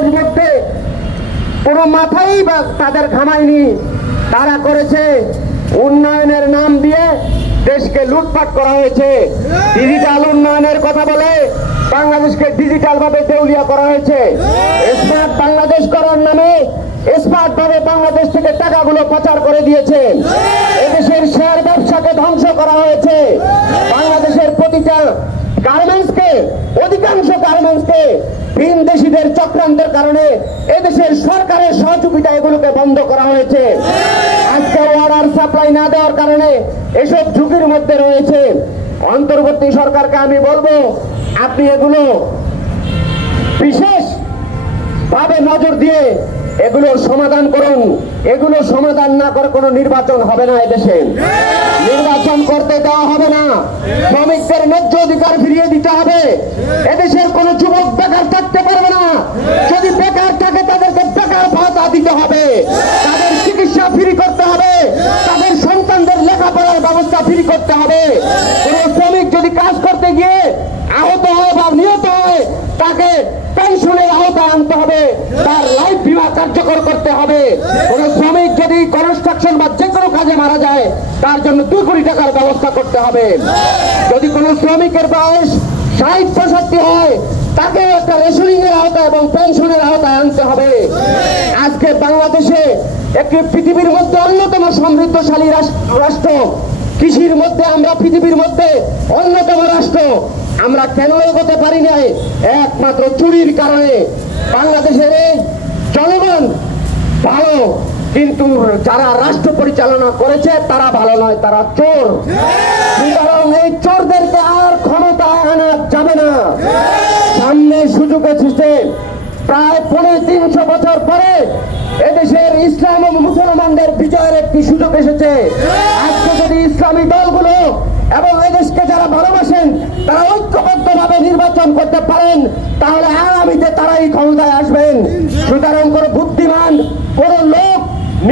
মানুষ মধ্যে কোনো মাথাই বা তাদের ঘামায়নি। তারা করেছে উন্নয়নের নাম দিয়ে দেশকে লুটপাট করা হয়েছে। ডিজিটাল উন্নয়নের কথা বলে বাংলাদেশকে ডিজিটাল ভাবে দেউলিয়া করা হয়েছে। স্মার্ট বাংলাদেশ করার নামে স্মার্ট ভাবে বাংলাদেশ থেকে টাকাগুলো পাচার করে দিয়েছে। এদেশের শেয়ার ব্যবসাকে ধ্বংস করা হয়েছে। বাংলাদেশের প্রতিটা গার্মেন্টসকে, অধিকাংশ গার্মেন্টসকে ভিনদেশীদের চক্রান্তের কারণে এদেশের সরকারের সহযোগিতা এগুলোকে বন্ধ করা হয়েছে। আজকে অর্ডার সাপ্লাই না দেওয়ার কারণে এসব ঝুঁকির মধ্যে রয়েছে। অন্তর্বর্তী সরকারকে আমি বলবো, আপনি এগুলো বিশেষ ভাবে নজর দিয়ে এগুলোর সমাধান করুন। এগুলো সমাধান না করে কোনো নির্বাচন হবে না। এদেশে নির্বাচন করতে দেওয়া হবে না। শ্রমিকদের ন্যায্য অধিকার ফিরিয়ে দিতে হবে। এদেশের কোনো যুবক বেকার থাকতে পারবে না। যদি বেকার থাকে তাদেরকে বেকার ভাতা দিতে হবে, তাদের চিকিৎসা ফ্রি করতে হবে, তাদের সন্তানদের লেখাপড়ার ব্যবস্থা ফ্রি করতে হবে। কোন শ্রমিক যদি কাজ করতে গিয়ে আহত হয় বা নিহত হয়, তাকে পেনশনের আওতায় আনতে হবে, তার লাইফ বীমা কার্যকর করতে হবে। কোন শ্রমিক যদি কনস্ট্রাকশন বা যে কোনো কাজে মারা যায়, তার জন্য 2 কোটি টাকার ব্যবস্থা করতে হবে। যদি কোন শ্রমিকের বয়স 60-65 হয়, তাকে একটা রেশনিং এর আওতায় এবং পেনশনের আওতায় আনতে হবে। আজকে বাংলাদেশে একটি পৃথিবীর মধ্যে অন্যতম সমৃদ্ধশালী রাষ্ট্র। কৃষির মধ্যে আমরা পৃথিবীর মধ্যে অন্যতম রাষ্ট্র। আমরা কেন এগোতে পারি নাই? একমাত্র চুরির কারণে। বাংলাদেশের এই জনগণ ভালো, কিন্তু যারা রাষ্ট্র পরিচালনা করেছে তারা ভালো নয়, তারা চোর। সুতরাং এই চোরদেরকে আর ক্ষমতায় আনা যাবে না। সামনে সুযোগ এসেছে। প্রায় 350 বছর পরে এদেশের ইসলাম ও মুসলমানদের বিজয়ের একটি সুযোগ এসেছে। আজকে যদি ইসলামী দলগুলো এবং এদেশকে যারা ভালোবাসেন তারা ঐক্যবদ্ধভাবে নির্বাচন করতে পারেন, তাহলে আগামীতে তারাই ক্ষমতায় আসবেন। সুতরাং কোন বুদ্ধিমান কোন লোক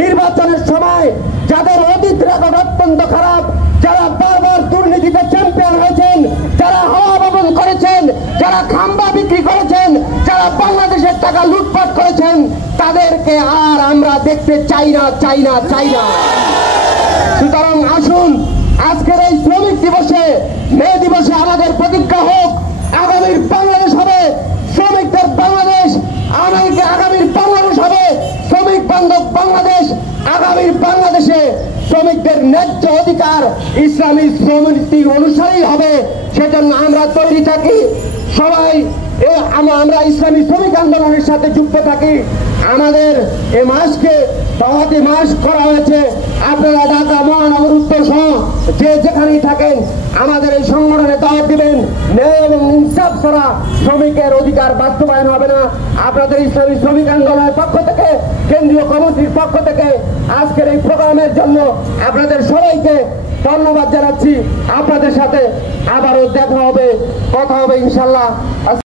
নির্বাচনের সময় যাদের অতীত রেকর্ড অত্যন্ত খারাপ, যারা বারবার দুর্নীতিতে চ্যাম্পিয়ন হয়েছেন, যারা হাওয়া ভবন করেছেন, যারা খাম্বা বিক্রি করেছেন, যারা বাংলাদেশের টাকা লুটপাট করেছেন, তাদেরকে আর আমরা দেখতে চাই না। সুতরাং আসুন, আজকের এই শ্রমিক দিবসে, মে দিবসে আমাদের প্রতিজ্ঞা হোক, আগামীর বাংলাদেশ হবে শ্রমিকদের বাংলাদেশ। আগামীর বাংলাদেশ হবে শ্রমিক বান্ধব বাংলাদেশ। আগামীর বাংলাদেশে শ্রমিকদের ন্যায্য অধিকার ইসলামী শ্রমনীতি অনুসারেই হবে। সেজন্য আমরা তৈরি থাকি। সবাই আমরা ইসলামী শ্রমিক আন্দোলনের সাথে যুক্ত থাকি। আমাদের এই মাসকে দাওয়াতি মাস করা হয়েছে। আপনারা ঢাকা মহানগর উত্তর সহ যে যেখানেই থাকেন আমাদের এই সংগঠনে দাওয়াত দিবেন। ন্যায় এবং ইনসাফ ছাড়া শ্রমিকের অধিকার বাস্তবায়ন হবে না। আপনাদের ইসলামী শ্রমিক আন্দোলনের পক্ষ থেকে, কেন্দ্রীয় কমিটির পক্ষ থেকে আজকের এই প্রোগ্রামের জন্য আপনাদের সবাইকে ধন্যবাদ জানাচ্ছি। আপনাদের সাথে আবারও দেখা হবে, কথা হবে ইনশাল্লাহ।